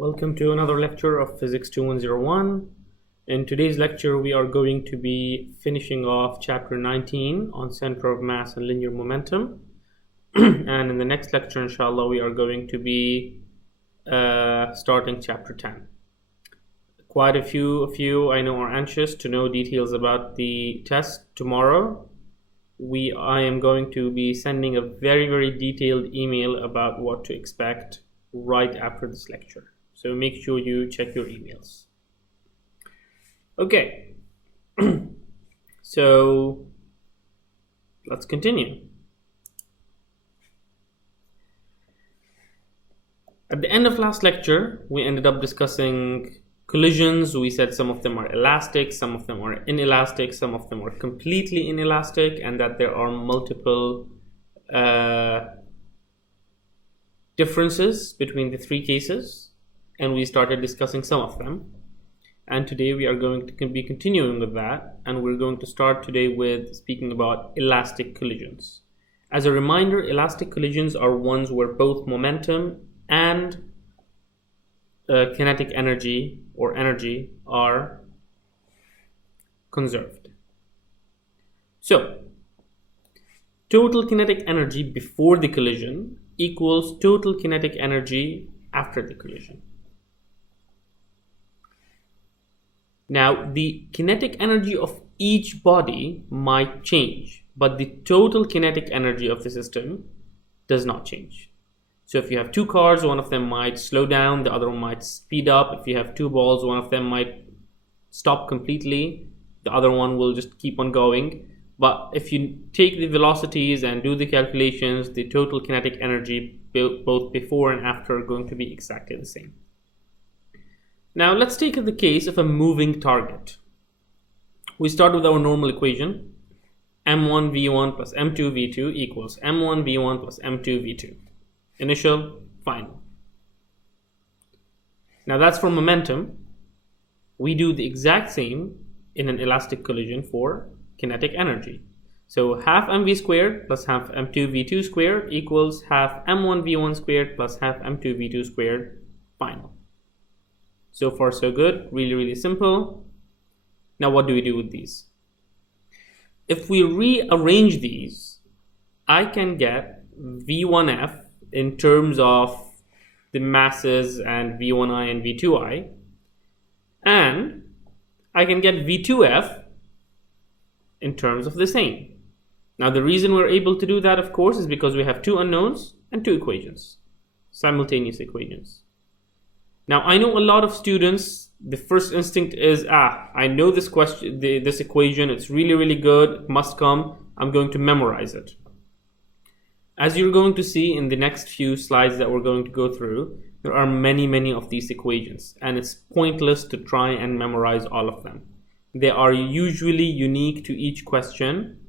Welcome to another lecture of Physics 2101. In today's lecture, we are going to be finishing off chapter 19 on center of mass and linear momentum. And in the next lecture, inshallah, we are going to be starting chapter 10. Quite a few of you I know are anxious to know details about the test tomorrow. I am going to be sending a very detailed email about what to expect right after this lecture. So make sure you check your emails. Okay, so let's continue. At the end of last lecture, we ended up discussing collisions. We said some of them are elastic, some of them are inelastic, some of them are completely inelastic, and that there are multiple differences between the three cases. And we started discussing some of them. And today we are going to be continuing with that. And we're going to start today with speaking about elastic collisions. As a reminder, elastic collisions are ones where both momentum and kinetic energy or energy are conserved. So, total kinetic energy before the collision equals total kinetic energy after the collision. Now, the kinetic energy of each body might change, but the total kinetic energy of the system does not change. So if you have two cars, one of them might slow down, the other one might speed up. If you have two balls, one of them might stop completely, the other one will just keep on going. But if you take the velocities and do the calculations, the total kinetic energy both before and after are going to be exactly the same. Now let's take the case of a moving target. We start with our normal equation. m1 v1 plus m2 v2 equals m1 v1 plus m2 v2. Initial, final. Now that's for momentum. We do the exact same in an elastic collision for kinetic energy. So half mv squared plus half m2 v2 squared equals half m1 v1 squared plus half m2 v2 squared, final. So far so good, really simple. Now what do we do with these? If we rearrange these, I can get v1f in terms of the masses and v1i and v2i, and I can get v2f in terms of the same. Now the reason we're able to do that, of course, is because we have two unknowns and two equations, simultaneous equations. Now I know a lot of students, the first instinct is, I know this equation, it's really good, it must come, I'm going to memorize it. As you're going to see in the next few slides that we're going to go through, there are many of these equations, and it's pointless to try and memorize all of them. They are usually unique to each question.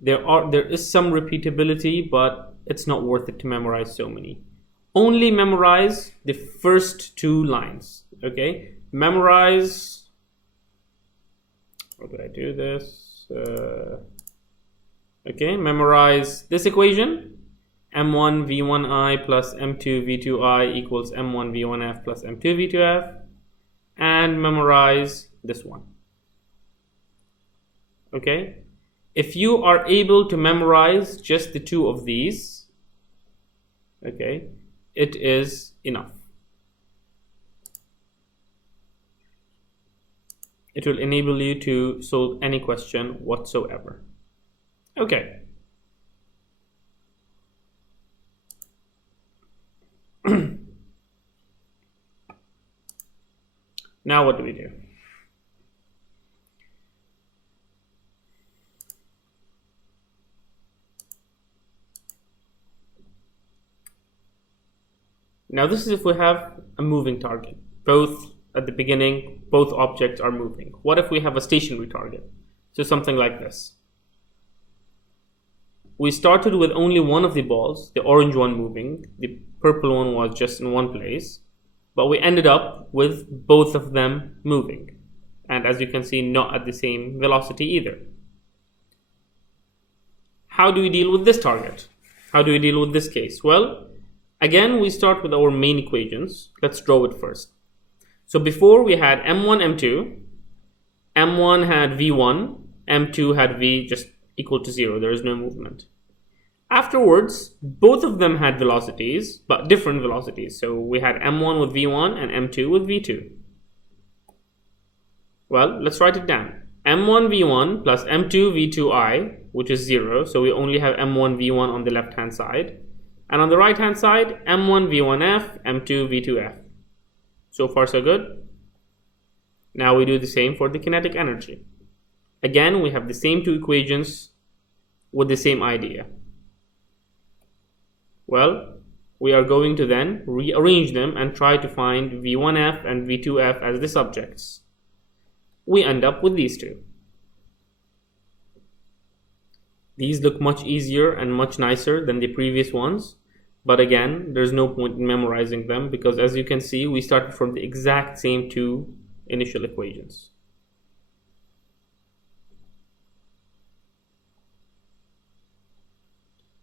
There is some repeatability, but it's not worth it to memorize so many. Only memorize the first two lines, okay? Memorize, how do I do this? Okay, memorize this equation, m1 v1i plus m2 v2i equals m1 v1f plus m2 v2f, and memorize this one. Okay, if you are able to memorize just the two of these, okay, it is enough. It will enable you to solve any question whatsoever. Okay. Now what do we do? Now this is if we have a moving target. Both at the beginning, both objects are moving. What if we have a stationary target? So something like this. We started with only one of the balls, the orange one moving, the purple one was just in one place, but we ended up with both of them moving. And as you can see, not at the same velocity either. How do we deal with this target? How do we deal with this case? Well, again, we start with our main equations. Let's draw it first. So before we had M1, M2, M1 had V1, M2 had V just equal to 0, there is no movement. Afterwards, both of them had velocities, but different velocities. So we had M1 with V1 and M2 with V2. Well, let's write it down. M1 V1 plus M2 V2I, which is 0, so we only have M1 V1 on the left hand side. And on the right hand side, M1 V1F, M2 V2F. So far so good. Now we do the same for the kinetic energy. Again, we have the same two equations with the same idea. Well, we are going to then rearrange them and try to find V1F and V2F as the subjects. We end up with these two. These look much easier and much nicer than the previous ones, but again, there's no point in memorizing them because as you can see, we started from the exact same two initial equations.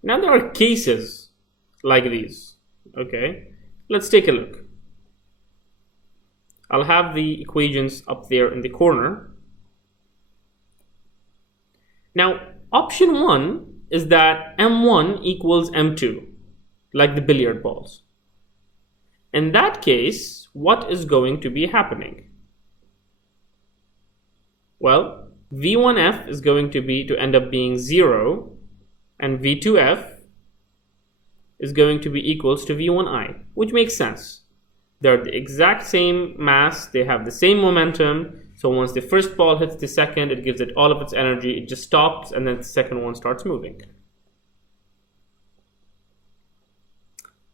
Now there are cases like these. Okay, let's take a look. I'll have the equations up there in the corner. Now, option 1 is that M1 equals M2, like the billiard balls. In that case, what is going to be happening? Well, V1F is going to end up being 0, and V2F is going to be equals to V1I, which makes sense. They're the exact same mass, they have the same momentum, so once the first ball hits the second, it gives it all of its energy, it just stops, and then the second one starts moving.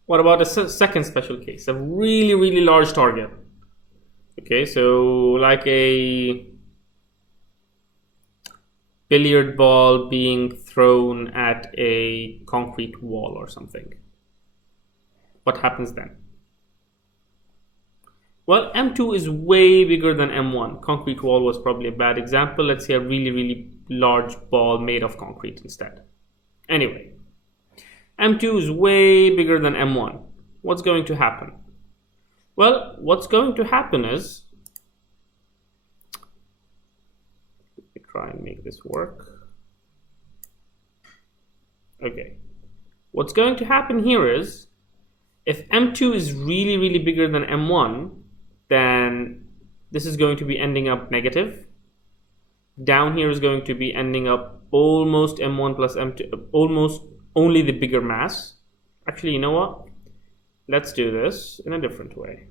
What about a second special case? A really, really large target. Okay, so like a billiard ball being thrown at a concrete wall or something. What happens then? Well, M2 is way bigger than M1. Concrete wall was probably a bad example. Let's say a really, really large ball made of concrete instead. Anyway, M2 is way bigger than M1. What's going to happen? Well, what's going to happen is, let me try and make this work. Okay, what's going to happen here is, if M2 is really, really bigger than M1, then this is going to be ending up negative. Down here is going to be ending up almost M1 plus M2, almost only the bigger mass. Actually, you know what? Let's do this in a different way.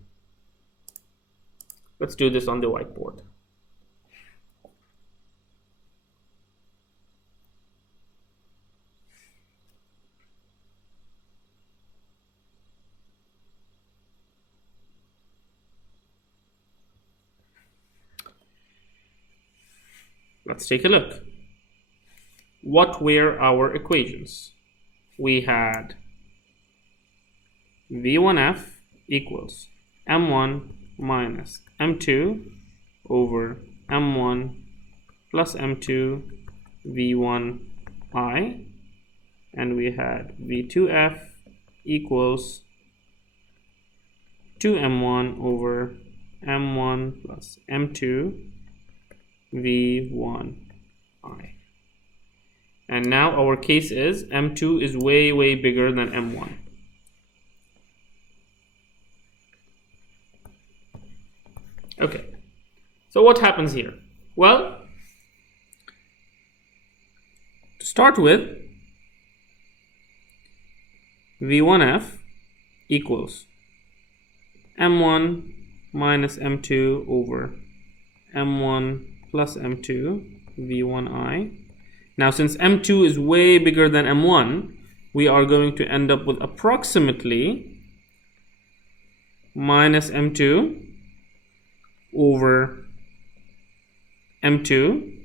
Let's do this on the whiteboard. Let's take a look. What were our equations? We had V1F equals M1 minus M2 over M1 plus M2 V1I, and we had V2F equals 2M1 over M1 plus M2 V1I. And now our case is M2 is way, way bigger than M1. Okay, so what happens here? Well, to start with, V1F equals M1 minus M2 over M1 plus M2 V1I. Now, since M2 is way bigger than M1, we are going to end up with approximately minus M2 over M2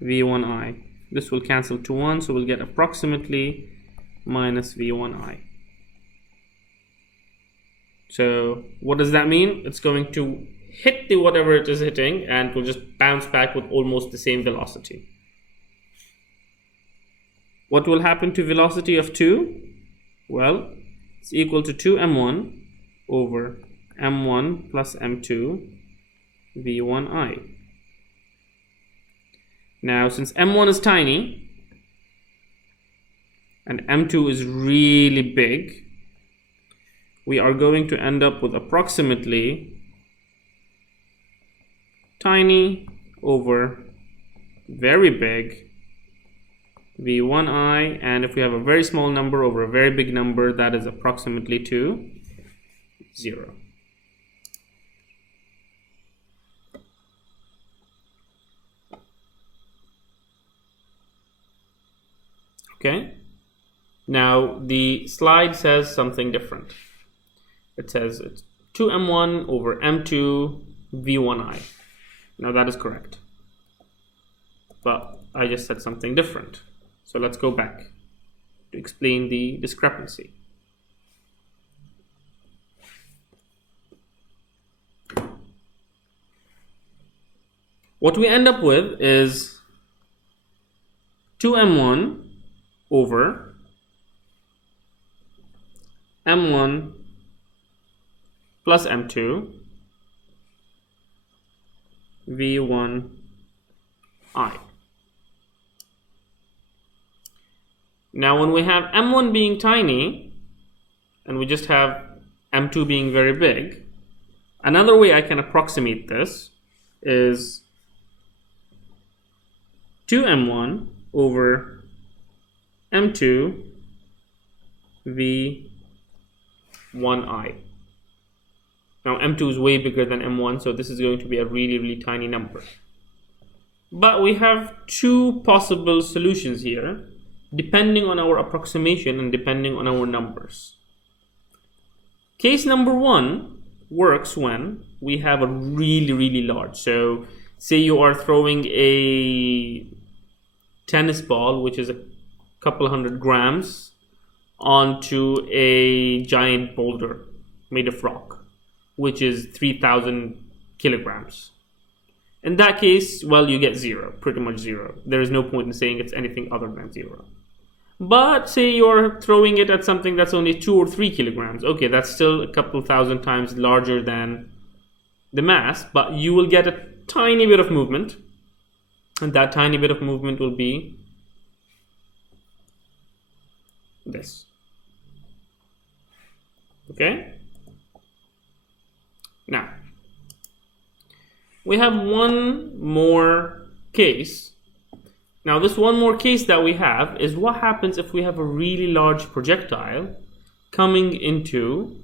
V1I. This will cancel to 1, so we'll get approximately minus V1I. So what does that mean? It's going to hit the whatever it is hitting and will just bounce back with almost the same velocity. What will happen to velocity of 2? Well, it's equal to 2m1 over m1 plus m2 v1i. Now, since m1 is tiny and m2 is really big, we are going to end up with approximately tiny over very big v1i, and if we have a very small number over a very big number, that is approximately to 0. Okay, now the slide says something different. It says it's 2m1 over m2 v1i. Now that is correct, but I just said something different. So let's go back to explain the discrepancy. What we end up with is 2m1 over m1 plus m2 v1i. Now when we have m1 being tiny and we just have m2 being very big, another way I can approximate this is 2m1 over m2 v1i. Now m2 is way bigger than m1, so this is going to be a really tiny number. But we have two possible solutions here, depending on our approximation and depending on our numbers. Case number one works when we have a really large. So say you are throwing a tennis ball, which is a couple 100 grams, onto a giant boulder made of rock, which is 3,000 kilograms. In that case, well, you get 0, pretty much 0. There is no point in saying it's anything other than 0. But say you're throwing it at something that's only 2 or 3 kilograms. Okay, that's still a couple thousand times larger than the mass, but you will get a tiny bit of movement, and that tiny bit of movement will be this. Okay? Now, we have one more case. Now, this one more case that we have is what happens if we have a really large projectile coming into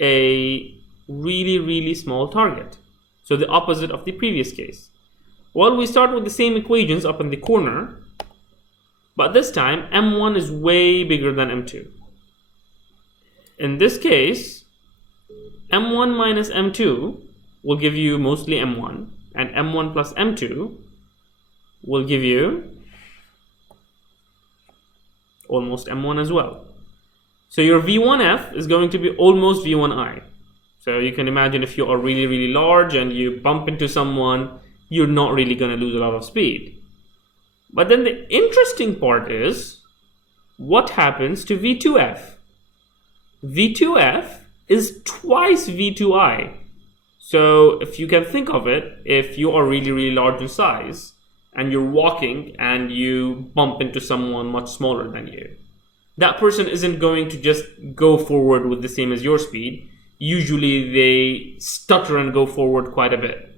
a really small target. So the opposite of the previous case. Well, we start with the same equations up in the corner, but this time m1 is way bigger than m2. In this case, m1 minus m2 will give you mostly m1, and m1 plus m2 will give you almost m1 as well. So your v1f is going to be almost v1i. So you can imagine if you are really large and you bump into someone, you're not really going to lose a lot of speed. But then the interesting part is, what happens to v2f? v2f is twice v2i. So if you can think of it, if you are really large in size and you're walking and you bump into someone much smaller than you, that person isn't going to just go forward with the same as your speed. Usually they stutter and go forward quite a bit.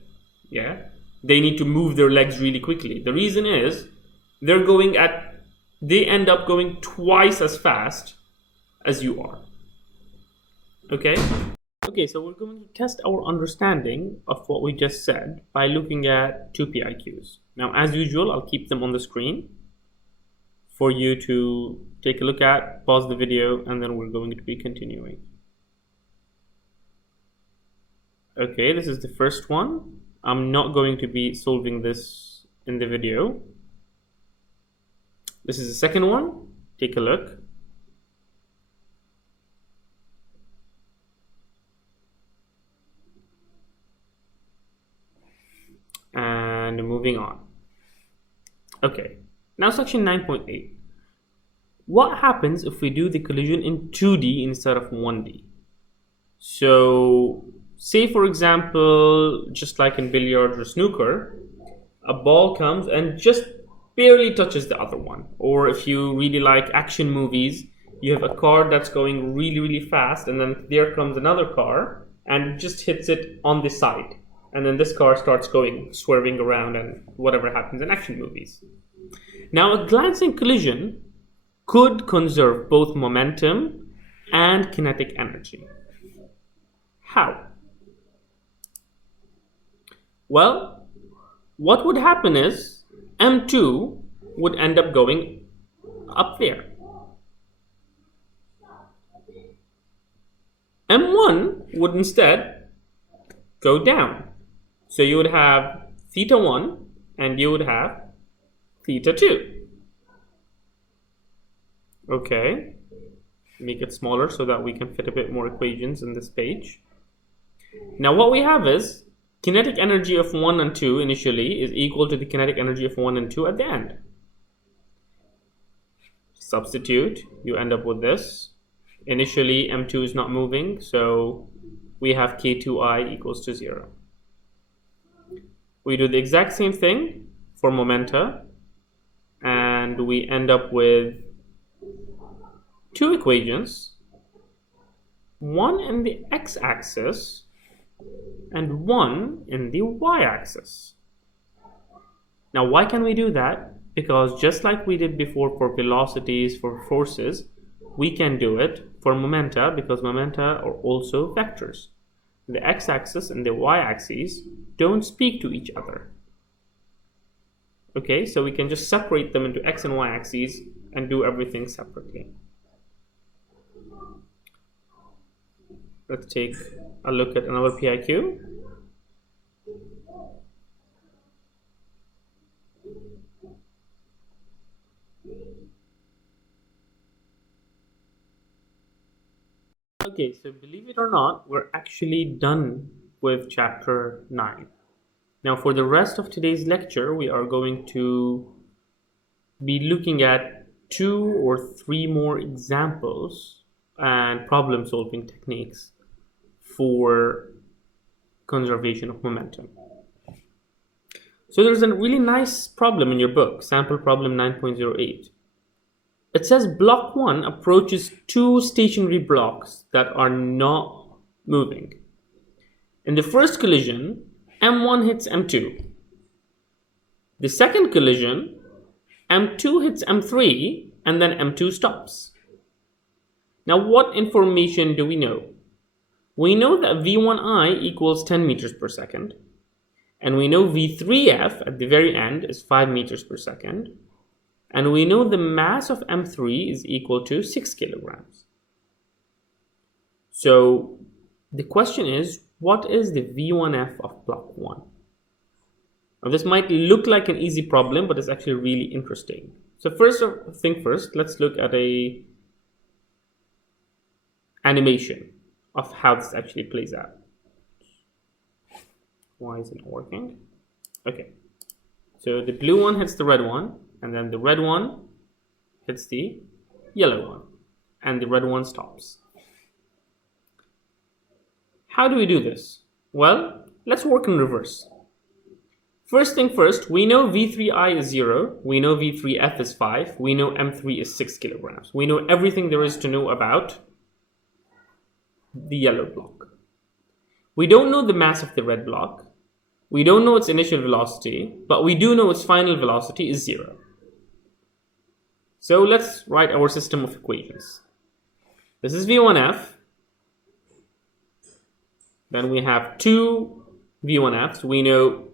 Yeah, they need to move their legs really quickly. The reason is they end up going twice as fast as you are. Okay, so we're going to test our understanding of what we just said by looking at two PIQs. Now, as usual, I'll keep them on the screen for you to take a look at, pause the video, and then we're going to be continuing. Okay, this is the first one. I'm not going to be solving this in the video. This is the second one. Take a look. And moving on. Okay, now section 9.8. What happens if we do the collision in 2D instead of 1D? So say for example, just like in billiards or snooker, a ball comes and just barely touches the other one. Or if you really like action movies, you have a car that's going really, really fast, and then there comes another car and just hits it on the side. And then this car starts going, swerving around, and whatever happens in action movies. Now, a glancing collision could conserve both momentum and kinetic energy. How? Well, what would happen is M2 would end up going up there. M1 would instead go down. So you would have theta 1 and you would have theta 2. Okay, make it smaller so that we can fit a bit more equations in this page. Now what we have is kinetic energy of 1 and 2 initially is equal to the kinetic energy of 1 and 2 at the end. Substitute, you end up with this. Initially M2 is not moving, so we have K2I equals to 0. We do the exact same thing for momenta, and we end up with two equations, one in the x-axis and one in the y-axis. Now why can we do that? Because just like we did before for velocities, for forces, we can do it for momenta, because momenta are also vectors. The x-axis and the y-axis don't speak to each other. Okay, so we can just separate them into x and y axes and do everything separately. Let's take a look at another PIQ. Okay, so believe it or not, we're actually done with chapter 9. Now for the rest of today's lecture, we are going to be looking at 2 or 3 more examples and problem solving techniques for conservation of momentum. So there's a really nice problem in your book, sample problem 9.08. It says block 1 approaches 2 stationary blocks that are not moving. In the first collision, M1 hits M2. The second collision, M2 hits M3 and then M2 stops. Now what information do we know? We know that V1I equals 10 meters per second, and we know V3F at the very end is 5 meters per second, and we know the mass of M3 is equal to 6 kilograms. So the question is, what is the V1F of block 1? Now this might look like an easy problem, but it's actually really interesting. So first thing first, let's look at a animation of how this actually plays out. Why is it working? Okay, so the blue one hits the red one, and then the red one hits the yellow one, and the red one stops. How do we do this? Well, let's work in reverse. First thing first, we know V3I is 0, we know V3F is 5, we know M3 is 6 kilograms. We know everything there is to know about the yellow block. We don't know the mass of the red block. We don't know its initial velocity, but we do know its final velocity is 0. So let's write our system of equations. This is V1F. Then we have 2 V1Fs. We know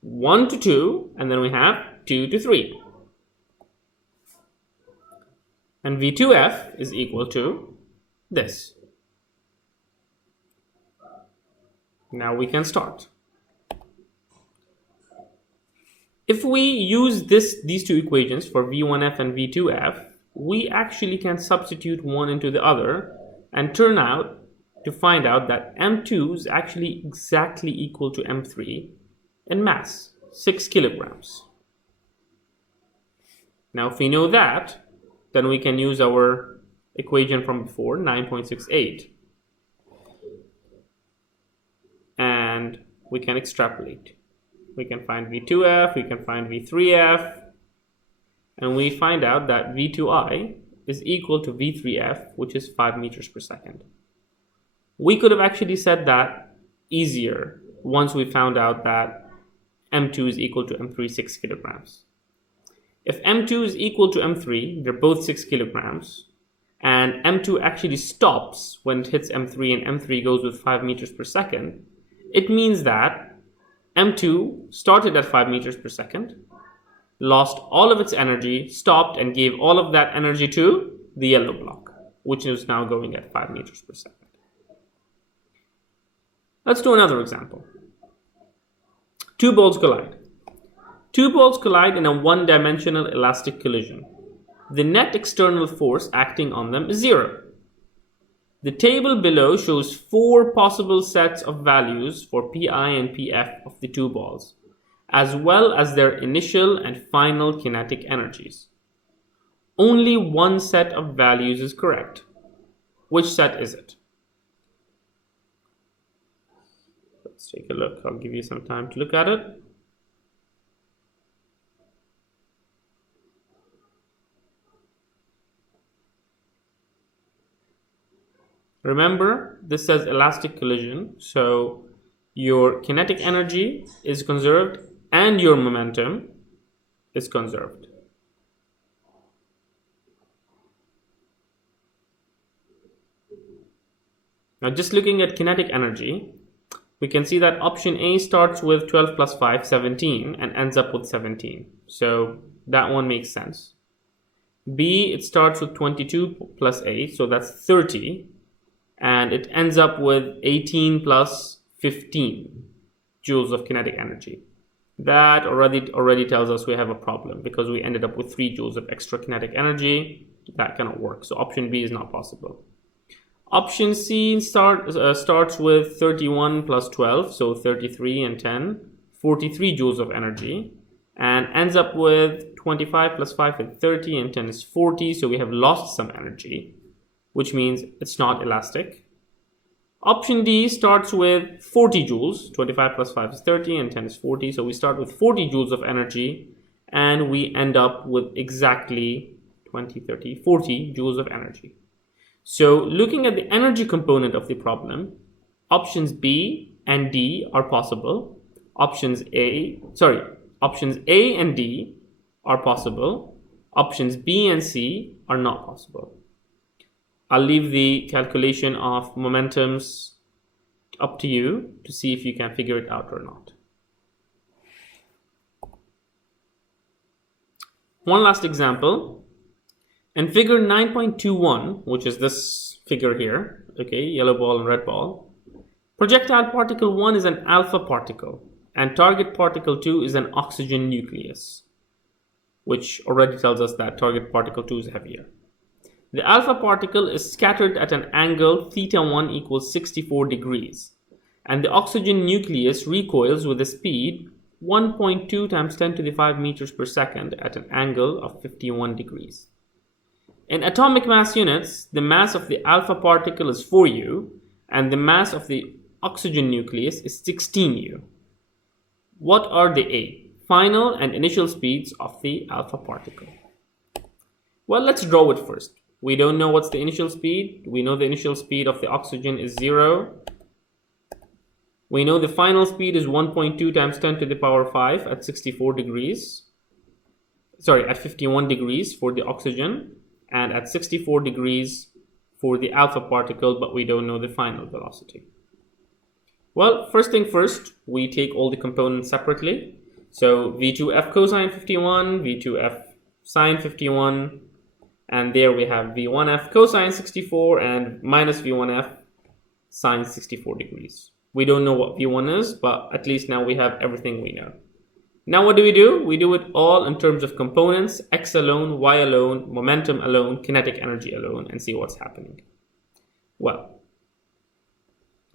1 to 2, and then we have 2 to 3. And V2F is equal to this. Now we can start. If we use these two equations for V1F and V2F, we actually can substitute one into the other and turn out to find out that M2 is actually exactly equal to M3 in mass, 6 kilograms. Now if we know that, then we can use our equation from before, 9.68. we can extrapolate. We can find V2F, we can find V3F, and we find out that V2I is equal to V3F, which is 5 meters per second. We could have actually said that easier once we found out that M2 is equal to M3 6 kilograms. If M2 is equal to M3, they're both 6 kilograms, and M2 actually stops when it hits M3 and M3 goes with 5 meters per second, it means that M2 started at 5 meters per second, lost all of its energy, stopped, and gave all of that energy to the yellow block, which is now going at 5 meters per second. Let's do another example. Two balls collide. Two balls collide in a one-dimensional elastic collision. The net external force acting on them is 0. The table below shows 4 possible sets of values for Pi and Pf of the two balls, as well as their initial and final kinetic energies. Only one set of values is correct. Which set is it? Let's take a look. I'll give you some time to look at it. Remember, this says elastic collision, so your kinetic energy is conserved and your momentum is conserved. Now, just looking at kinetic energy, we can see that option A starts with 12 plus 5, 17, and ends up with 17. So that one makes sense. B, it starts with 22 plus 8, so that's 30. And it ends up with 18 plus 15 joules of kinetic energy. That already tells us we have a problem because we ended up with 3 joules of extra kinetic energy. That cannot work. So option B is not possible. Option C starts with 31 plus 12, so 33 and 10, 43 joules of energy, and ends up with 25 plus 5 and 30, and 10 is 40, so we have lost some energy, which means it's not elastic. Option D starts with 40 joules, 25 plus 5 is 30, and 10 is 40, so we start with 40 joules of energy, and we end up with exactly 20, 30, 40 joules of energy. So looking at the energy component of the problem, options B and D are possible. Options A and D are possible. Options B and C are not possible. I'll leave the calculation of momentums up to you to see if you can figure it out or not. One last example. In figure 9.21, which is this figure here, okay, yellow ball and red ball, projectile particle 1 is an alpha particle and target particle 2 is an oxygen nucleus, which already tells us that target particle 2 is heavier. The alpha particle is scattered at an angle θ1 equals 64 degrees, and the oxygen nucleus recoils with a speed 1.2 times 10 to the 5 meters per second at an angle of 51 degrees. In atomic mass units, the mass of the alpha particle is 4U, and the mass of the oxygen nucleus is 16U. What are the final and initial speeds of the alpha particle? Well, let's draw it first. We don't know what's the initial speed. We know the initial speed of the oxygen is 0. We know the final speed is 1.2 times 10 to the power 5 at 64 degrees. Sorry, at 51 degrees for the oxygen, and at 64 degrees for the alpha particle, but we don't know the final velocity. Well, first thing first, we take all the components separately. So V2F cosine 51, V2F sine 51, and there we have V1F cosine 64 and minus V1F sine 64 degrees. We don't know what V1 is, but at least now we have everything we know. Now what do? We do it all in terms of components, x alone, y alone, momentum alone, kinetic energy alone, and see what's happening. Well,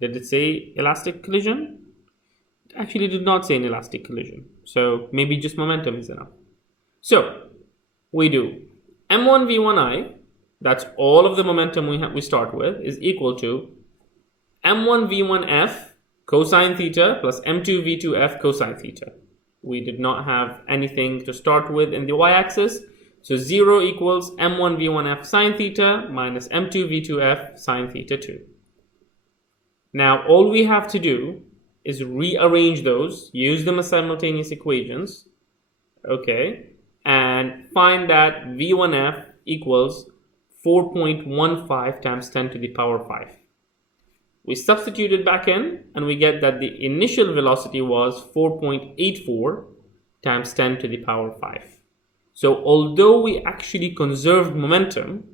did it say elastic collision? It actually did not say an elastic collision, so maybe just momentum is enough. So we do m1 v1i, that's all of the momentum we start with, is equal to m1 v1f cosine theta plus m2v2f cosine theta. We did not have anything to start with in the y-axis, so 0 equals m1v1f sine theta minus m2v2f sine theta 2. Now all we have to do is rearrange those, use them as simultaneous equations, okay, and find that v1f equals 4.15 times 10 to the power 5. We substitute it back in and we get that the initial velocity was 4.84 times 10 to the power 5. So although we actually conserved momentum,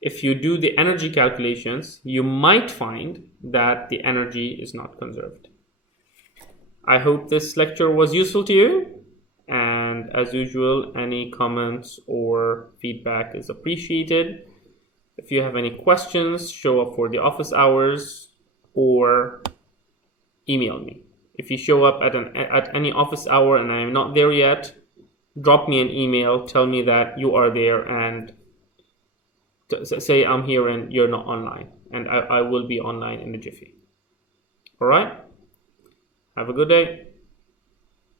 if you do the energy calculations, you might find that the energy is not conserved. I hope this lecture was useful to you, and as usual, any comments or feedback is appreciated. If you have any questions, show up for the office hours or email me. If you show up at any office hour and I am not there yet, drop me an email, tell me that you are there, and say I'm here and you're not online, and I will be online in a jiffy. All right? Have a good day.